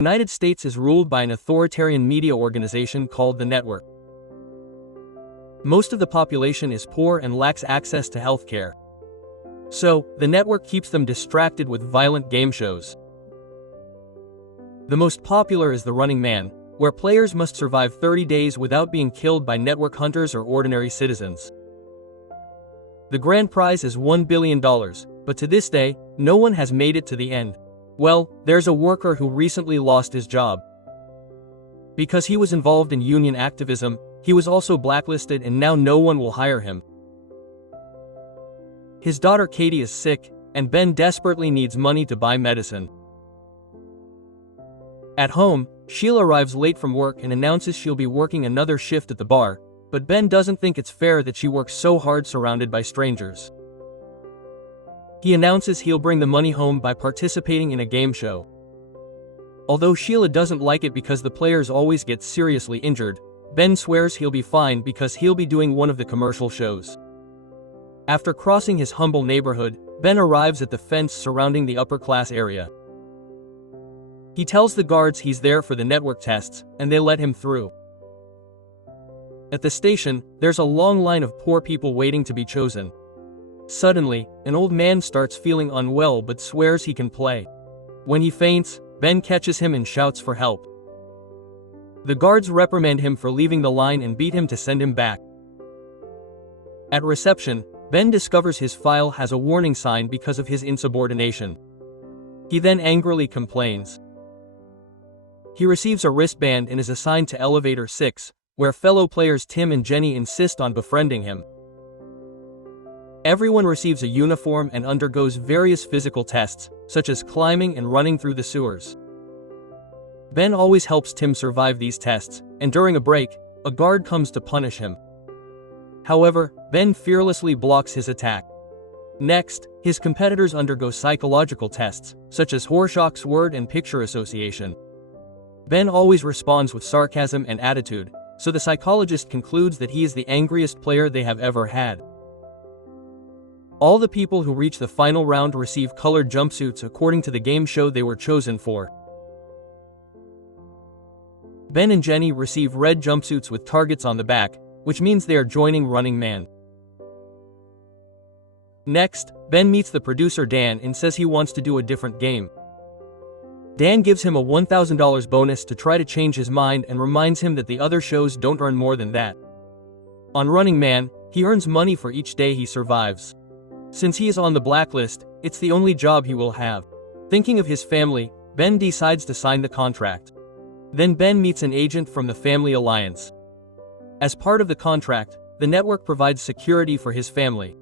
The United States is ruled by an authoritarian media organization called the network. Most of the population is poor and lacks access to health care. So, the network keeps them distracted with violent game shows. The most popular is The Running Man, where players must survive 30 days without being killed by network hunters or ordinary citizens. The grand prize is $1 billion, but to this day, no one has made it to the end. Well, there's a worker who recently lost his job. Because he was involved in union activism, he was also blacklisted and now no one will hire him. His daughter Katie is sick, and Ben desperately needs money to buy medicine. At home, Sheila arrives late from work and announces she'll be working another shift at the bar, but Ben doesn't think it's fair that she works so hard surrounded by strangers. He announces he'll bring the money home by participating in a game show. Although Sheila doesn't like it because the players always get seriously injured, Ben swears he'll be fine because he'll be doing one of the commercial shows. After crossing his humble neighborhood, Ben arrives at the fence surrounding the upper-class area. He tells the guards he's there for the network tests, and they let him through. At the station, there's a long line of poor people waiting to be chosen. Suddenly, an old man starts feeling unwell but swears he can play. When he faints, Ben catches him and shouts for help. The guards reprimand him for leaving the line and beat him to send him back. At reception, Ben discovers his file has a warning sign because of his insubordination. He then angrily complains. He receives a wristband and is assigned to Elevator 6, where fellow players Tim and Jenny insist on befriending him. Everyone receives a uniform and undergoes various physical tests, such as climbing and running through the sewers. Ben always helps Tim survive these tests, and during a break, a guard comes to punish him. However, Ben fearlessly blocks his attack. Next, his competitors undergo psychological tests, such as Horshock's word and picture association. Ben always responds with sarcasm and attitude, so the psychologist concludes that he is the angriest player they have ever had. All the people who reach the final round receive colored jumpsuits according to the game show they were chosen for. Ben and Jenny receive red jumpsuits with targets on the back, which means they are joining Running Man. Next, Ben meets the producer Dan and says he wants to do a different game. Dan gives him a $1,000 bonus to try to change his mind and reminds him that the other shows don't earn more than that. On Running Man, he earns money for each day he survives. Since he is on the blacklist, it's the only job he will have. Thinking of his family, Ben decides to sign the contract. Then Ben meets an agent from the Family Alliance. As part of the contract, the network provides security for his family.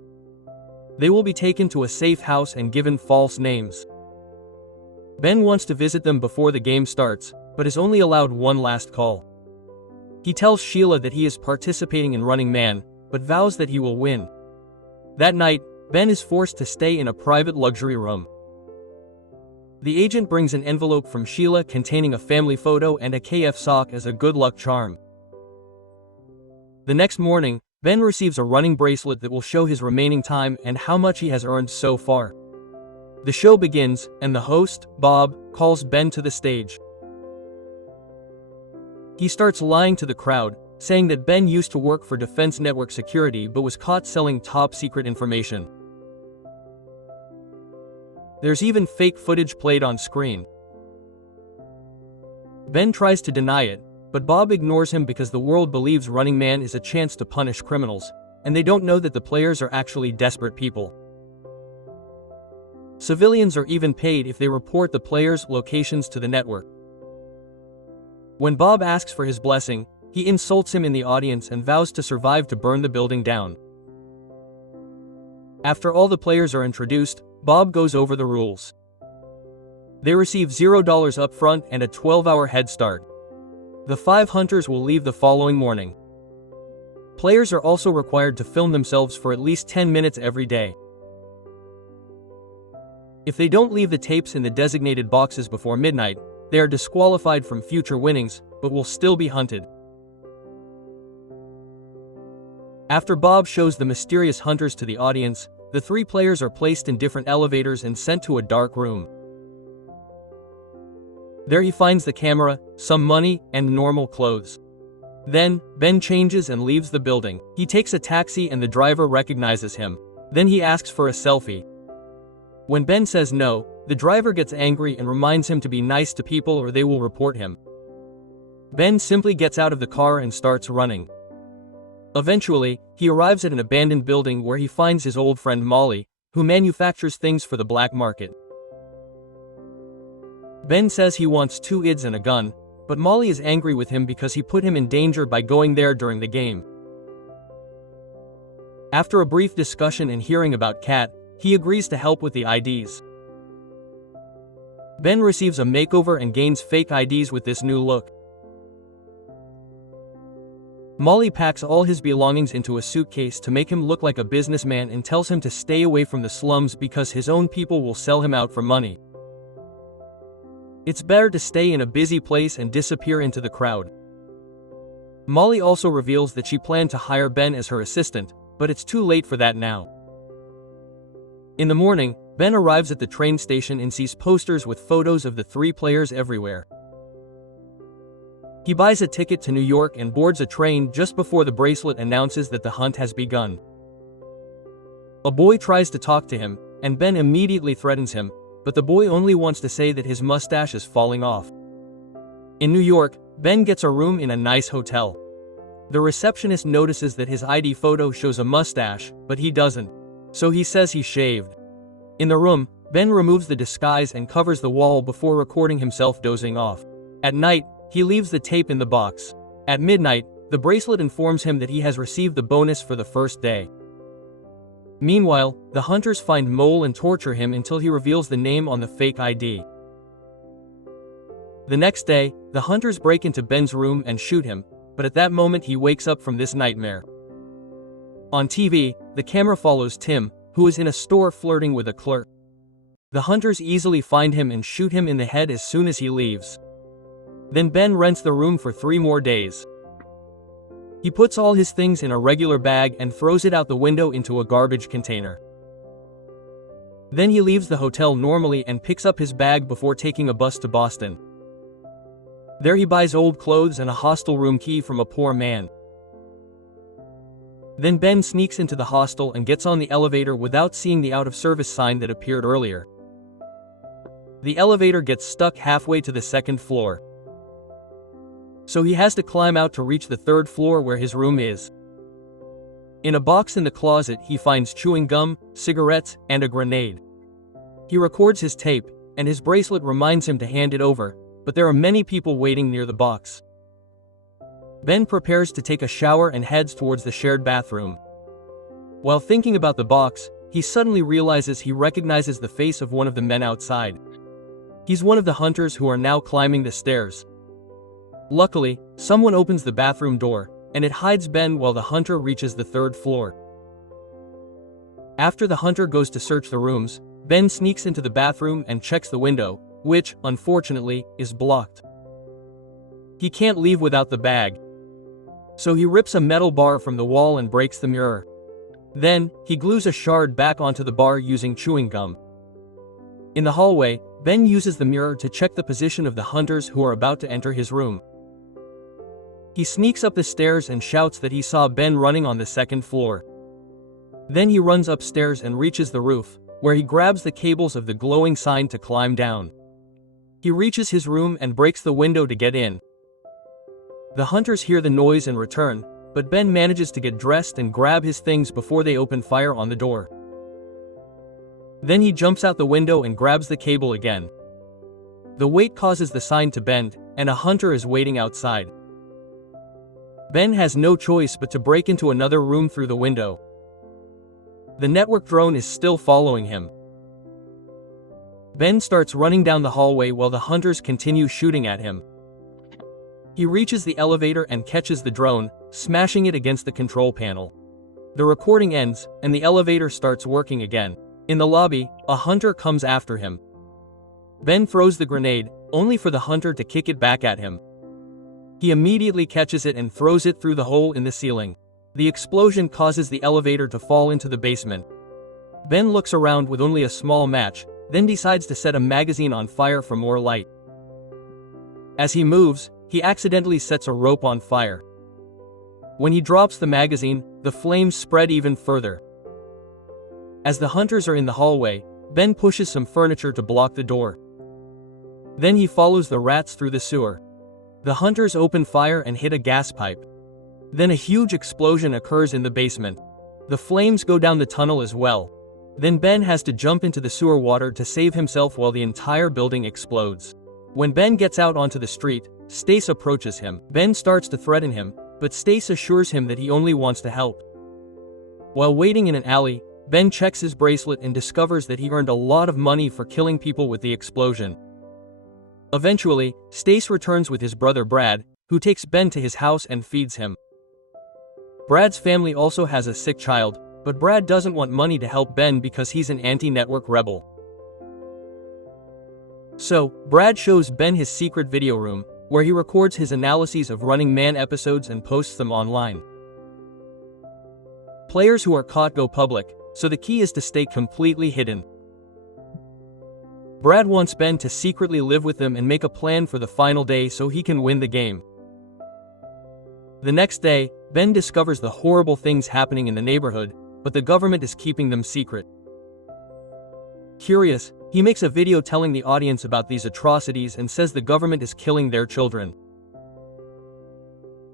They will be taken to a safe house and given false names. Ben wants to visit them before the game starts, but is only allowed one last call. He tells Sheila that he is participating in Running Man, but vows that he will win. That night, Ben is forced to stay in a private luxury room. The agent brings an envelope from Sheila containing a family photo and a KF sock as a good luck charm. The next morning, Ben receives a running bracelet that will show his remaining time and how much he has earned so far. The show begins, and the host, Bob, calls Ben to the stage. He starts lying to the crowd, saying that Ben used to work for Defense Network Security but was caught selling top-secret information. There's even fake footage played on screen. Ben tries to deny it, but Bob ignores him because the world believes Running Man is a chance to punish criminals, and they don't know that the players are actually desperate people. Civilians are even paid if they report the players' locations to the network. When Bob asks for his blessing, he insults him in the audience and vows to survive to burn the building down. After all the players are introduced, Bob goes over the rules. They receive $0 upfront and a 12-hour head start. The 5 hunters will leave the following morning. Players are also required to film themselves for at least 10 minutes every day. If they don't leave the tapes in the designated boxes before midnight, they are disqualified from future winnings, but will still be hunted. After Bob shows the mysterious hunters to the audience, the 3 players are placed in different elevators and sent to a dark room. There he finds the camera, some money, and normal clothes. Then, Ben changes and leaves the building. He takes a taxi and the driver recognizes him. Then he asks for a selfie. When Ben says no, the driver gets angry and reminds him to be nice to people or they will report him. Ben simply gets out of the car and starts running. Eventually, he arrives at an abandoned building where he finds his old friend Molly, who manufactures things for the black market. Ben says he wants 2 IDs and a gun, but Molly is angry with him because he put him in danger by going there during the game. After a brief discussion and hearing about Kat, he agrees to help with the IDs. Ben receives a makeover and gains fake IDs with this new look. Molly packs all his belongings into a suitcase to make him look like a businessman and tells him to stay away from the slums because his own people will sell him out for money. It's better to stay in a busy place and disappear into the crowd. Molly also reveals that she planned to hire Ben as her assistant, but it's too late for that now. In the morning, Ben arrives at the train station and sees posters with photos of the 3 players everywhere. He buys a ticket to New York and boards a train just before the bracelet announces that the hunt has begun. A boy tries to talk to him, and Ben immediately threatens him, but the boy only wants to say that his mustache is falling off. In New York, Ben gets a room in a nice hotel. The receptionist notices that his ID photo shows a mustache, but he doesn't. So he says he shaved. In the room, Ben removes the disguise and covers the wall before recording himself dozing off. At night, he leaves the tape in the box. At midnight, the bracelet informs him that he has received the bonus for the first day. Meanwhile, the hunters find Mole and torture him until he reveals the name on the fake ID. The next day, the hunters break into Ben's room and shoot him, but at that moment he wakes up from this nightmare. On TV, the camera follows Tim, who is in a store flirting with a clerk. The hunters easily find him and shoot him in the head as soon as he leaves. Then Ben rents the room for 3 more days. He puts all his things in a regular bag and throws it out the window into a garbage container. Then he leaves the hotel normally and picks up his bag before taking a bus to Boston. There he buys old clothes and a hostel room key from a poor man. Then Ben sneaks into the hostel and gets on the elevator without seeing the out-of-service sign that appeared earlier. The elevator gets stuck halfway to the 2nd floor. So he has to climb out to reach the 3rd floor where his room is. In a box in the closet he finds chewing gum, cigarettes, and a grenade. He records his tape, and his bracelet reminds him to hand it over, but there are many people waiting near the box. Ben prepares to take a shower and heads towards the shared bathroom. While thinking about the box, he suddenly realizes he recognizes the face of one of the men outside. He's one of the hunters who are now climbing the stairs. Luckily, someone opens the bathroom door, and it hides Ben while the hunter reaches the 3rd floor. After the hunter goes to search the rooms, Ben sneaks into the bathroom and checks the window, which, unfortunately, is blocked. He can't leave without the bag. So he rips a metal bar from the wall and breaks the mirror. Then, he glues a shard back onto the bar using chewing gum. In the hallway, Ben uses the mirror to check the position of the hunters who are about to enter his room. He sneaks up the stairs and shouts that he saw Ben running on the 2nd floor. Then he runs upstairs and reaches the roof, where he grabs the cables of the glowing sign to climb down. He reaches his room and breaks the window to get in. The hunters hear the noise and return, but Ben manages to get dressed and grab his things before they open fire on the door. Then he jumps out the window and grabs the cable again. The weight causes the sign to bend, and a hunter is waiting outside. Ben has no choice but to break into another room through the window. The network drone is still following him. Ben starts running down the hallway while the hunters continue shooting at him. He reaches the elevator and catches the drone, smashing it against the control panel. The recording ends, and the elevator starts working again. In the lobby, a hunter comes after him. Ben throws the grenade, only for the hunter to kick it back at him. He immediately catches it and throws it through the hole in the ceiling. The explosion causes the elevator to fall into the basement. Ben looks around with only a small match, then decides to set a magazine on fire for more light. As he moves, he accidentally sets a rope on fire. When he drops the magazine, the flames spread even further. As the hunters are in the hallway, Ben pushes some furniture to block the door. Then he follows the rats through the sewer. The hunters open fire and hit a gas pipe. Then a huge explosion occurs in the basement. The flames go down the tunnel as well. Then Ben has to jump into the sewer water to save himself while the entire building explodes. When Ben gets out onto the street, Stace approaches him. Ben starts to threaten him, but Stace assures him that he only wants to help. While waiting in an alley, Ben checks his bracelet and discovers that he earned a lot of money for killing people with the explosion. Eventually, Stace returns with his brother Brad, who takes Ben to his house and feeds him. Brad's family also has a sick child, but Brad doesn't want money to help Ben because he's an anti-network rebel. So, Brad shows Ben his secret video room, where he records his analyses of Running Man episodes and posts them online. Players who are caught go public, so the key is to stay completely hidden. Brad wants Ben to secretly live with them and make a plan for the final day so he can win the game. The next day, Ben discovers the horrible things happening in the neighborhood, but the government is keeping them secret. Curious, he makes a video telling the audience about these atrocities and says the government is killing their children.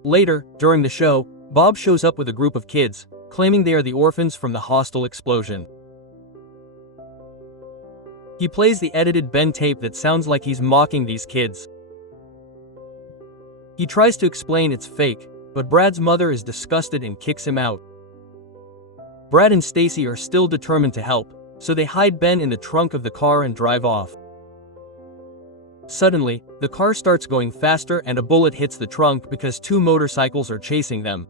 Later, during the show, Bob shows up with a group of kids, claiming they are the orphans from the hostile explosion. He plays the edited Ben tape that sounds like he's mocking these kids. He tries to explain it's fake, but Brad's mother is disgusted and kicks him out. Brad and Stacy are still determined to help, so they hide Ben in the trunk of the car and drive off. Suddenly, the car starts going faster and a bullet hits the trunk because two motorcycles are chasing them.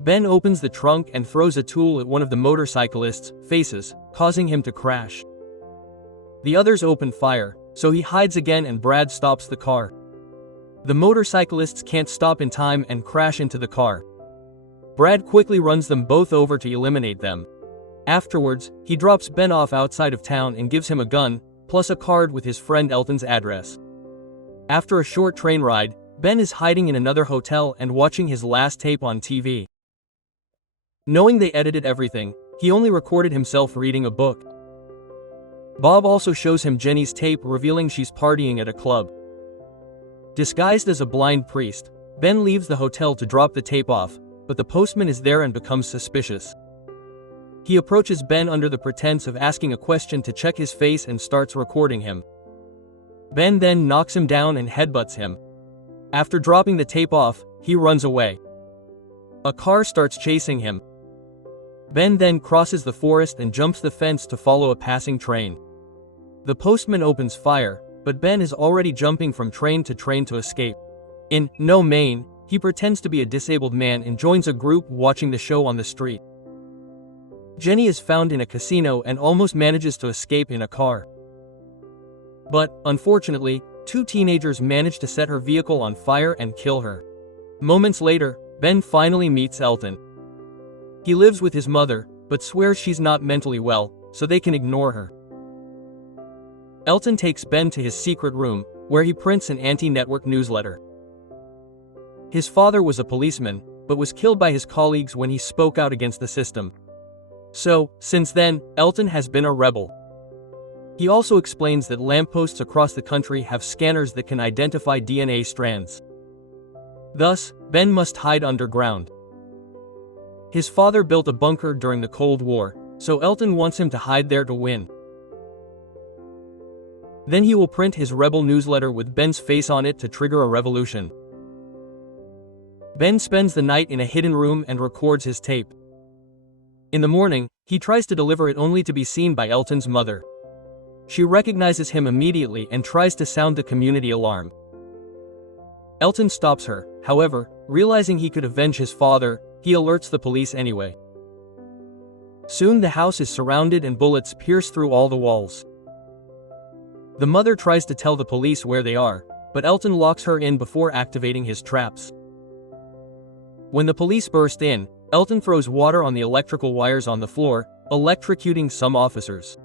Ben opens the trunk and throws a tool at one of the motorcyclists' faces, causing him to crash. The others open fire, so he hides again and Brad stops the car. The motorcyclists can't stop in time and crash into the car. Brad quickly runs them both over to eliminate them. Afterwards, he drops Ben off outside of town and gives him a gun, plus a card with his friend Elton's address. After a short train ride, Ben is hiding in another hotel and watching his last tape on TV. Knowing they edited everything, he only recorded himself reading a book. Bob also shows him Jenny's tape revealing she's partying at a club. Disguised as a blind priest, Ben leaves the hotel to drop the tape off, but the postman is there and becomes suspicious. He approaches Ben under the pretense of asking a question to check his face and starts recording him. Ben then knocks him down and headbutts him. After dropping the tape off, he runs away. A car starts chasing him. Ben then crosses the forest and jumps the fence to follow a passing train. The postman opens fire, but Ben is already jumping from train to escape. In No Maine, he pretends to be a disabled man and joins a group watching the show on the street. Jenny is found in a casino and almost manages to escape in a car. But, unfortunately, two teenagers manage to set her vehicle on fire and kill her. Moments later, Ben finally meets Elton. He lives with his mother, but swears she's not mentally well, so they can ignore her. Elton takes Ben to his secret room, where he prints an anti-network newsletter. His father was a policeman, but was killed by his colleagues when he spoke out against the system. So, since then, Elton has been a rebel. He also explains that lampposts across the country have scanners that can identify DNA strands. Thus, Ben must hide underground. His father built a bunker during the Cold War, so Elton wants him to hide there to win. Then he will print his rebel newsletter with Ben's face on it to trigger a revolution. Ben spends the night in a hidden room and records his tape. In the morning, he tries to deliver it only to be seen by Elton's mother. She recognizes him immediately and tries to sound the community alarm. Elton stops her, however, realizing he could avenge his father, he alerts the police anyway. Soon the house is surrounded and bullets pierce through all the walls. The mother tries to tell the police where they are, but Elton locks her in before activating his traps. When the police burst in, Elton throws water on the electrical wires on the floor, electrocuting some officers.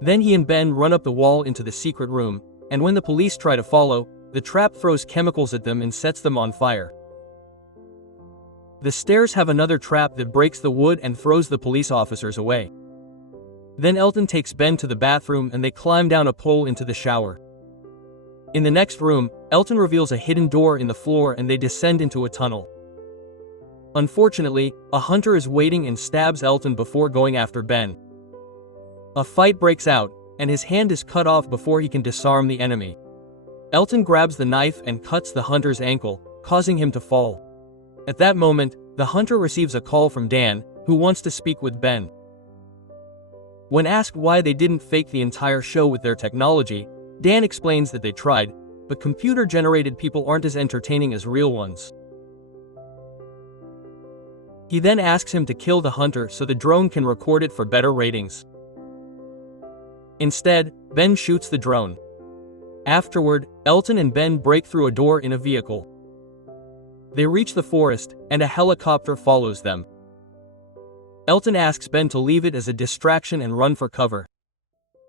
Then he and Ben run up the wall into the secret room, and when the police try to follow, the trap throws chemicals at them and sets them on fire. The stairs have another trap that breaks the wood and throws the police officers away. Then Elton takes Ben to the bathroom and they climb down a pole into the shower. In the next room, Elton reveals a hidden door in the floor and they descend into a tunnel. Unfortunately, a hunter is waiting and stabs Elton before going after Ben. A fight breaks out, and his hand is cut off before he can disarm the enemy. Elton grabs the knife and cuts the hunter's ankle, causing him to fall. At that moment, the hunter receives a call from Dan, who wants to speak with Ben. When asked why they didn't fake the entire show with their technology, Dan explains that they tried, but computer-generated people aren't as entertaining as real ones. He then asks him to kill the hunter so the drone can record it for better ratings. Instead, Ben shoots the drone. Afterward, Elton and Ben break through a door in a vehicle. They reach the forest, and a helicopter follows them. Elton asks Ben to leave it as a distraction and run for cover.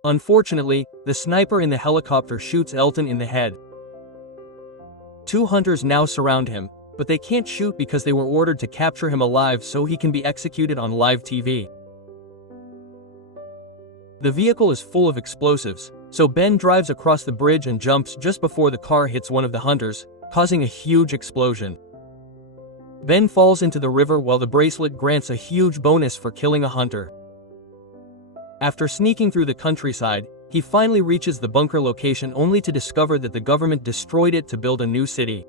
Unfortunately, the sniper in the helicopter shoots Elton in the head. Two hunters now surround him, but they can't shoot because they were ordered to capture him alive so he can be executed on live TV. The vehicle is full of explosives, so Ben drives across the bridge and jumps just before the car hits one of the hunters, causing a huge explosion. Ben falls into the river while the bracelet grants a huge bonus for killing a hunter. After sneaking through the countryside, he finally reaches the bunker location only to discover that the government destroyed it to build a new city.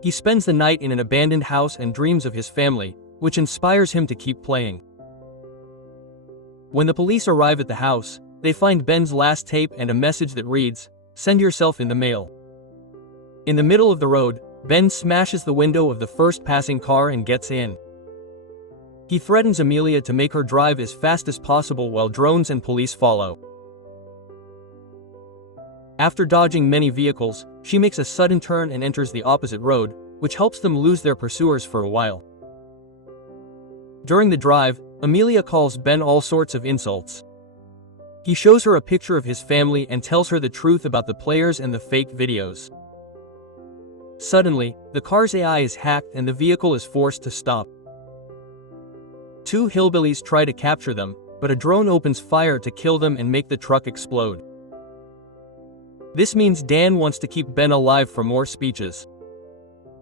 He spends the night in an abandoned house and dreams of his family, which inspires him to keep playing. When the police arrive at the house, they find Ben's last tape and a message that reads, "Send yourself in the mail." In the middle of the road, Ben smashes the window of the first passing car and gets in. He threatens Amelia to make her drive as fast as possible while drones and police follow. After dodging many vehicles, she makes a sudden turn and enters the opposite road, which helps them lose their pursuers for a while. During the drive, Amelia calls Ben all sorts of insults. He shows her a picture of his family and tells her the truth about the players and the fake videos. Suddenly, the car's AI is hacked and the vehicle is forced to stop. Two hillbillies try to capture them, but a drone opens fire to kill them and make the truck explode. This means Dan wants to keep Ben alive for more speeches.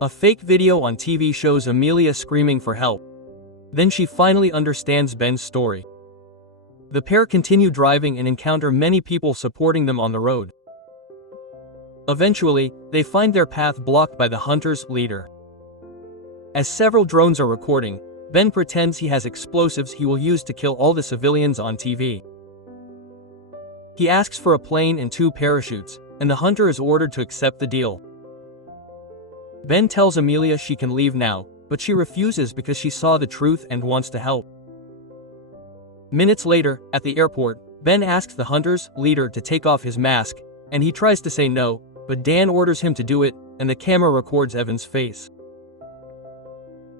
A fake video on TV shows Amelia screaming for help. Then she finally understands Ben's story. The pair continue driving and encounter many people supporting them on the road. Eventually, they find their path blocked by the hunter's leader. As several drones are recording, Ben pretends he has explosives he will use to kill all the civilians on TV. He asks for a plane and 2 parachutes, and the hunter is ordered to accept the deal. Ben tells Amelia she can leave now, but she refuses because she saw the truth and wants to help. Minutes later, at the airport, Ben asks the hunter's leader to take off his mask, and he tries to say no, but Dan orders him to do it, and the camera records Evan's face.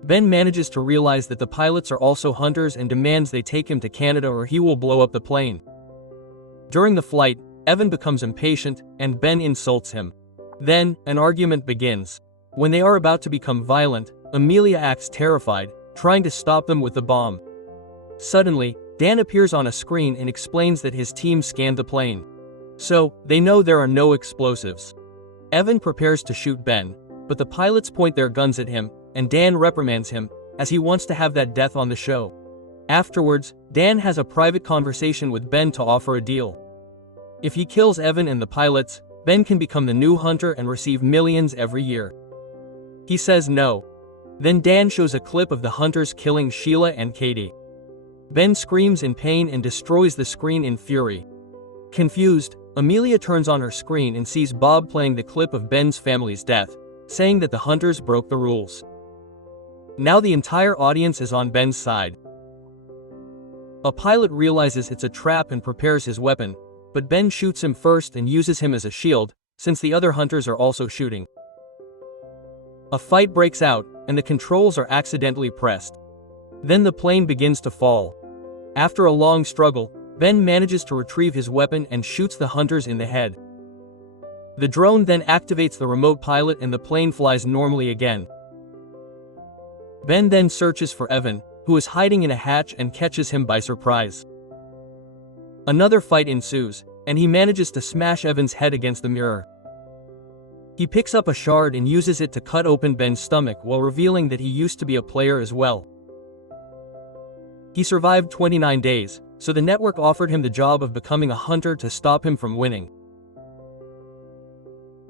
Ben manages to realize that the pilots are also hunters and demands they take him to Canada or he will blow up the plane. During the flight, Evan becomes impatient, and Ben insults him. Then, an argument begins. When they are about to become violent, Amelia acts terrified, trying to stop them with the bomb. Suddenly, Dan appears on a screen and explains that his team scanned the plane. So, they know there are no explosives. Evan prepares to shoot Ben, but the pilots point their guns at him, and Dan reprimands him, as he wants to have that death on the show. Afterwards, Dan has a private conversation with Ben to offer a deal. If he kills Evan and the pilots, Ben can become the new hunter and receive millions every year. He says no. Then Dan shows a clip of the hunters killing Sheila and Katie. Ben screams in pain and destroys the screen in fury. Confused, Amelia turns on her screen and sees Bob playing the clip of Ben's family's death, saying that the hunters broke the rules. Now the entire audience is on Ben's side. A pilot realizes it's a trap and prepares his weapon, but Ben shoots him first and uses him as a shield, since the other hunters are also shooting. A fight breaks out, and the controls are accidentally pressed. Then the plane begins to fall. After a long struggle, Ben manages to retrieve his weapon and shoots the hunters in the head. The drone then activates the remote pilot and the plane flies normally again. Ben then searches for Evan, who is hiding in a hatch, and catches him by surprise. Another fight ensues, and he manages to smash Evan's head against the mirror. He picks up a shard and uses it to cut open Ben's stomach while revealing that he used to be a player as well. He survived 29 days, so the network offered him the job of becoming a hunter to stop him from winning.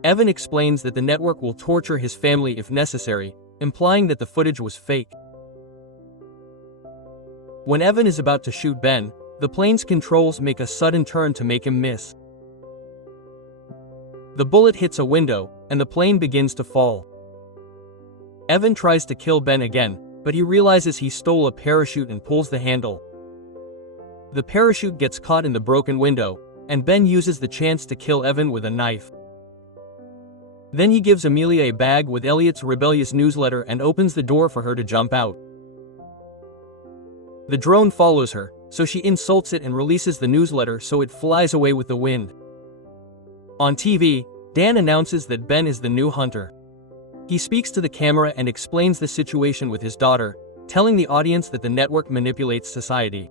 Evan explains that the network will torture his family if necessary, implying that the footage was fake. When Evan is about to shoot Ben, the plane's controls make a sudden turn to make him miss. The bullet hits a window, and the plane begins to fall. Evan tries to kill Ben again, but he realizes he stole a parachute and pulls the handle. The parachute gets caught in the broken window, and Ben uses the chance to kill Evan with a knife. Then he gives Amelia a bag with Elliot's rebellious newsletter and opens the door for her to jump out. The drone follows her, so she insults it and releases the newsletter so it flies away with the wind. On TV, Dan announces that Ben is the new hunter. He speaks to the camera and explains the situation with his daughter, telling the audience that the network manipulates society.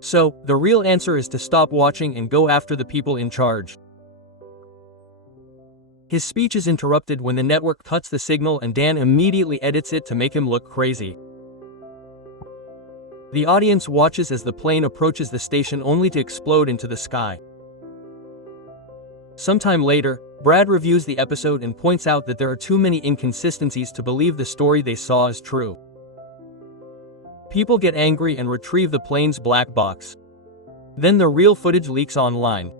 So, the real answer is to stop watching and go after the people in charge. His speech is interrupted when the network cuts the signal and Dan immediately edits it to make him look crazy. The audience watches as the plane approaches the station only to explode into the sky. Sometime later, Brad reviews the episode and points out that there are too many inconsistencies to believe the story they saw is true. People get angry and retrieve the plane's black box. Then the real footage leaks online.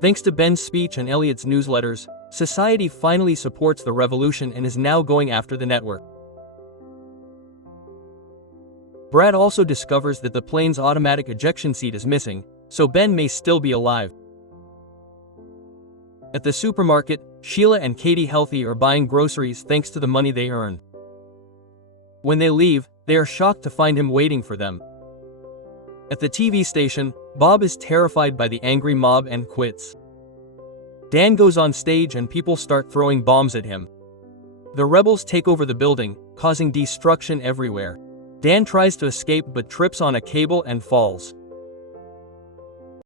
Thanks to Ben's speech and Elliot's newsletters, society finally supports the revolution and is now going after the network. Brad also discovers that the plane's automatic ejection seat is missing, so Ben may still be alive. At the supermarket, Sheila and Katie Healthy are buying groceries thanks to the money they earn. When they leave, they are shocked to find him waiting for them. At the TV station, Bob is terrified by the angry mob and quits. Dan goes on stage and people start throwing bombs at him. The rebels take over the building, causing destruction everywhere. Dan tries to escape but trips on a cable and falls.